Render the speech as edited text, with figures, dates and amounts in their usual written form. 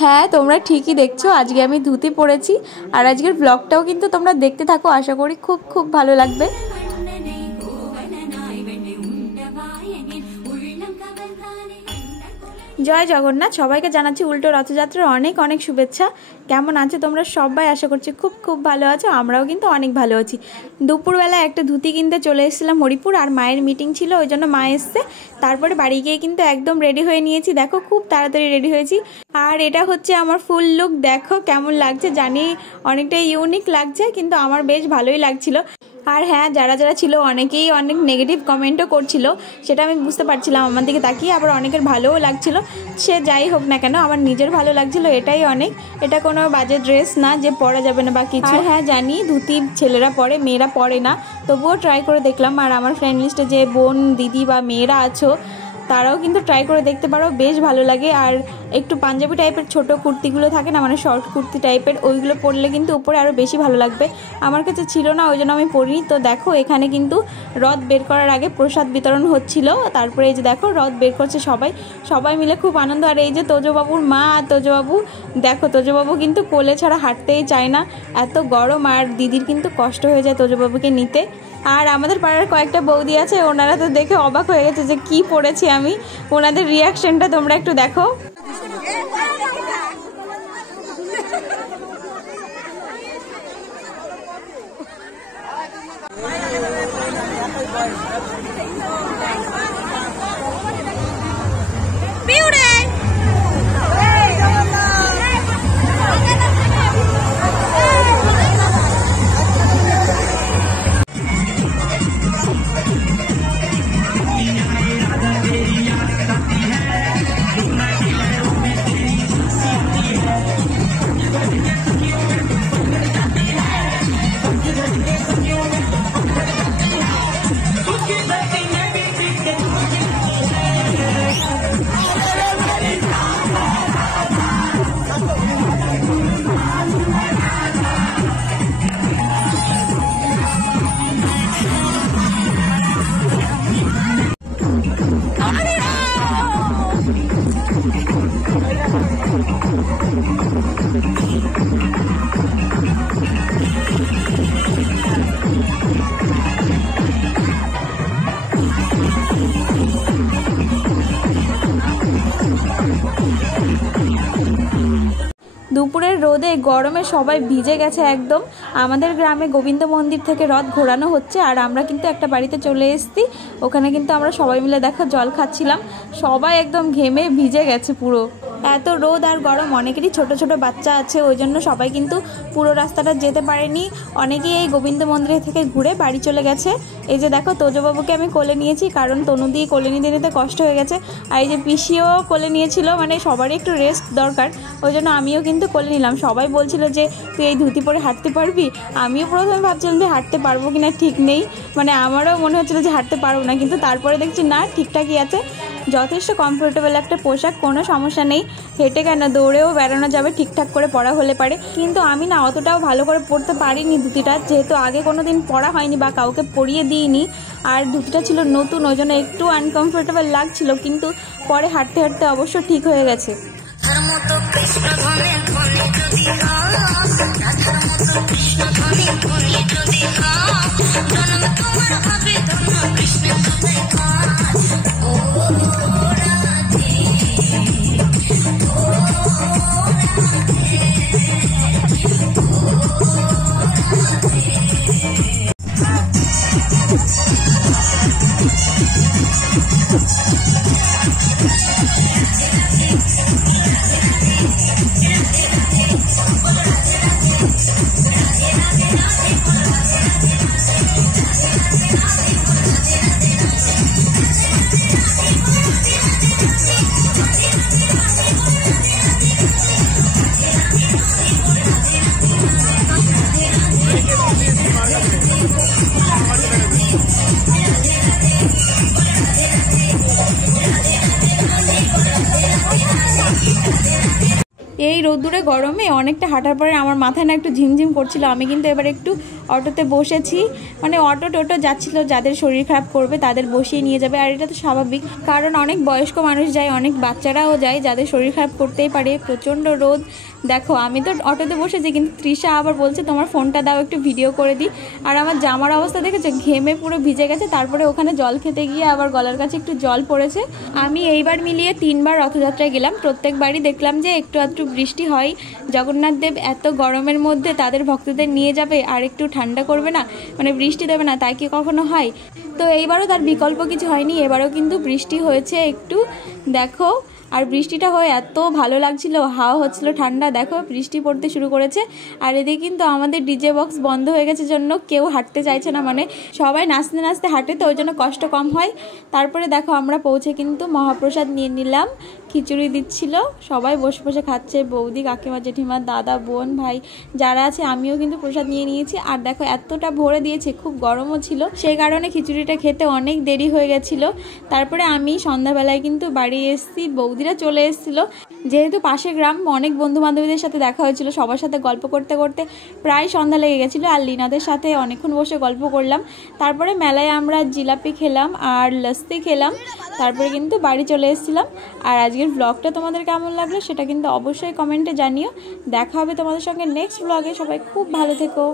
হ্যাঁ, তোমরা ঠিকই দেখছো, আজকে আমি ধুতি পরেছি। আর আজকের ব্লগটাও কিন্তু তোমরা দেখতে থাকো, আশা করি খুব খুব ভালো লাগবে। জয় জগন্নাথ, সবাইকে জানাচ্ছি উল্টো রথযাত্রার অনেক অনেক শুভেচ্ছা। কেমন আছো তোমরা সবাই? আশা করছি খুব খুব ভালো আছো, আমরাও কিন্তু অনেক ভালো আছি। দুপুরবেলা একটা ধুতি কিনতে চলে এসেছিলাম হরিপুর, আর মায়ের মিটিং ছিল, ওই জন্য মা এসছে। তারপরে বাড়ি গিয়ে কিন্তু একদম রেডি হয়ে নিয়েছি, দেখো খুব তাড়াতাড়ি রেডি হয়েছি। আর এটা হচ্ছে আমার ফুল লুক, দেখো কেমন লাগছে। জানি অনেকটা ইউনিক লাগছে, কিন্তু আমার বেশ ভালোই লাগছিল। আর হ্যাঁ, যারা যারা ছিল অনেকেই অনেক নেগেটিভ কমেন্টও করছিল, সেটা আমি বুঝতে পারছিলাম আমার দিকে তাকিয়ে। আবার অনেকের ভালোও লাগছিল, সে যাই হোক না কেন আমার নিজের ভালো লাগছিল, এটাই অনেক। এটা কোনো বাজে ড্রেস না যে পরা যাবে না বা কিছু। হ্যাঁ জানি ধুতি ছেলেরা পরে, মেয়েরা পরে না, তবুও ট্রাই করে দেখলাম। আর আমার ফ্রেন্ড লিস্টে যে বোন দিদি বা মেয়েরা আছো তারাও কিন্তু ট্রাই করে দেখতে পারো, বেশ ভালো লাগে। আর একটু পাঞ্জাবি টাইপের ছোট কুর্তিগুলো থাকে না, মানে শর্ট কুর্তি টাইপের, ওইগুলো পরলে কিন্তু উপরে আরও বেশি ভালো লাগবে। আমার কাছে ছিল না, ওই জন্য আমি পরিনি। তো দেখো এখানে কিন্তু রথ বের করার আগে প্রসাদ বিতরণ হচ্ছিল। তারপরে এই যে দেখো রথ বের করছে সবাই মিলে, খুব আনন্দ। আর এই যে তোজবাবুর মা আর তোজবাবু, দেখো তোজবাবু কিন্তু কোলে ছাড়া হাঁটতেই চায় না, এত গরম। আর দিদির কিন্তু কষ্ট হয়ে যায় তোজবাবুকে নিতে। আর আমাদের পাড়ার কয়েকটা বৌদি আছে, ওনারা তো দেখে অবাক হয়ে গেছে যে কি পড়েছি আমি। ওনাদের রিয়াকশনটা তোমরা একটু দেখো। দুপুরের রোদে গরমে সবাই ভিজে গেছে একদম। আমাদের গ্রামে গোবিন্দ মন্দির থেকে রথ ঘোরানো হচ্ছে, আর আমরা কিন্তু একটা বাড়িতে চলে এসেছি। ওখানে কিন্তু আমরা সবাই মিলে দেখো জল খাচ্ছিলাম, সবাই একদম ঘেমে ভিজে গেছে পুরো। এত রোদ আর গরম, অনেকেরই ছোট ছোট বাচ্চা আছে, ওই জন্য সবাই কিন্তু পুরো রাস্তাটা যেতে পারেনি। অনেকেই এই গোবিন্দ মন্দির থেকে ঘুরে বাড়ি চলে গেছে। এই যে দেখো তোজবাবুকে আমি কোলে নিয়েছি, কারণ তনু দিয়ে কোলে নিতে নিতে কষ্ট হয়ে গেছে। আর এই যে পিসিও কোলে নিয়েছিল, মানে সবারই একটু রেস্ট দরকার, ওই জন্য আমিও কিন্তু কোলে নিলাম। সবাই বলছিল যে তুই এই ধুতি পরে হাঁটতে পারবি। আমিও প্রথমে ভাবছিলাম যে হাঁটতে পারবো কিনা ঠিক নেই, মানে আমারও মনে হচ্ছিল যে হাঁটতে পারবো না, কিন্তু তারপরে দেখছি না, ঠিকঠাকই আছে। যথেষ্ট কমফোর্টেবল একটা পোশাক, কোনো সমস্যা নেই। হেঁটে কেন, দৌড়েও বেড়ানো যাবে ঠিকঠাক করে পরা হলে পারে। কিন্তু আমি না অতটাও ভালো করে পরতে পারিনি ধুতিটা, যেহেতু আগে কোনো দিন পরা হয়নি বা কাউকে পরিয়ে দিইনি। আর ধুতিটা ছিল নতুন, ওই জন্য একটু আনকমফোর্টেবল লাগছিল, কিন্তু পরে হাঁটতে হাঁটতে অবশ্য ঠিক হয়ে গেছে। এই রোদ্দুরে গরমে অনেকটা হাঁটার পরে আমার মাথায় না একটু ঝিমঝিম করছিল। আমি কিন্তু এবার একটু অটোতে বসেছি, মানে অটো টোটো যাচ্ছিল, যাদের শরীর খারাপ করবে তাদের বসিয়ে নিয়ে যাবে। আর এটা তো স্বাভাবিক, কারণ অনেক বয়স্ক মানুষ যায়, অনেক বাচ্চারাও যায়, যাদের শরীর খারাপ করতেই পারে। প্রচণ্ড রোদ। দেখো আমি তো অটোতে বসেছি, কিন্তু তৃষা আবার বলছে তোমার ফোনটা দাও একটু ভিডিও করে দিই। আর আমার জামার অবস্থা দেখেছো, ঘেমে পুরো ভিজে গেছে। তারপরে ওখানে জল খেতে গিয়ে আবার গলার কাছে একটু জল পড়েছে। আমি এইবার মিলিয়ে 3বার রথযাত্রায় গেলাম। প্রত্যেকবারই দেখলাম যে একটু আধটু বৃষ্টি হয়। জগন্নাথ দেব এত গরমের মধ্যে তাদের ভক্তদের নিয়ে যাবে আর একটু ঠান্ডা করবে না, মানে বৃষ্টি দেবে না, তাই কি কখনো হয়? তো এইবারও তার বিকল্প কিছু হয়নি, এবারও কিন্তু বৃষ্টি হয়েছে একটু। দেখো, আর বৃষ্টিটা হয়ে এত ভালো লাগছিল, হাওয়া হচ্ছিল ঠান্ডা। দেখো বৃষ্টি পড়তে শুরু করেছে। আর এদিকে কিন্তু আমাদের ডিজে বক্স বন্ধ হয়ে গেছে জন্য কেউ হাঁটতে চাইছে না, মানে সবাই নাচতে নাচতে হাঁটে, তো ওই জন্য কষ্ট কম হয়। তারপরে দেখো আমরা পৌঁছে কিন্তু মহাপ্রসাদ নিয়ে নিলাম। খিচুড়ি দিচ্ছিল, সবাই বসে বসে খাচ্ছে, বৌদি, কাকিমা, জেঠিমা, দাদা, বোন, ভাই যারা আছে। আমিও কিন্তু প্রসাদ নিয়ে নিয়েছি। আর দেখো এতটা ভরে দিয়েছে, খুব গরমও ছিল, সেই কারণে খিচুড়িটা খেতে অনেক দেরি হয়ে গেছিলো। তারপরে আমি সন্ধ্যাবেলায় কিন্তু বাড়ি এসেছি, বৌদিরা চলে এসেছিলো। যেহেতু পাশে গ্রাম, অনেক বন্ধু বান্ধবীদের সাথে দেখা হয়েছিল, সবার সাথে গল্প করতে করতে প্রায় সন্ধ্যা লেগে গেছিলো। আর লিনাদের সাথে অনেকক্ষণ বসে গল্প করলাম। তারপরে মেলায় আমরা জিলাপি খেলাম আর লস্যি খেলাম। তারপরে কিন্তু বাড়ি চলে এসেছিলাম। আর আজকের ব্লগটা তোমাদের কেমন লাগলো সেটা কিন্তু অবশ্যই কমেন্টে জানিও। দেখা হবে তোমাদের সঙ্গে নেক্সট ব্লগে। সবাই খুব ভালো থেকো।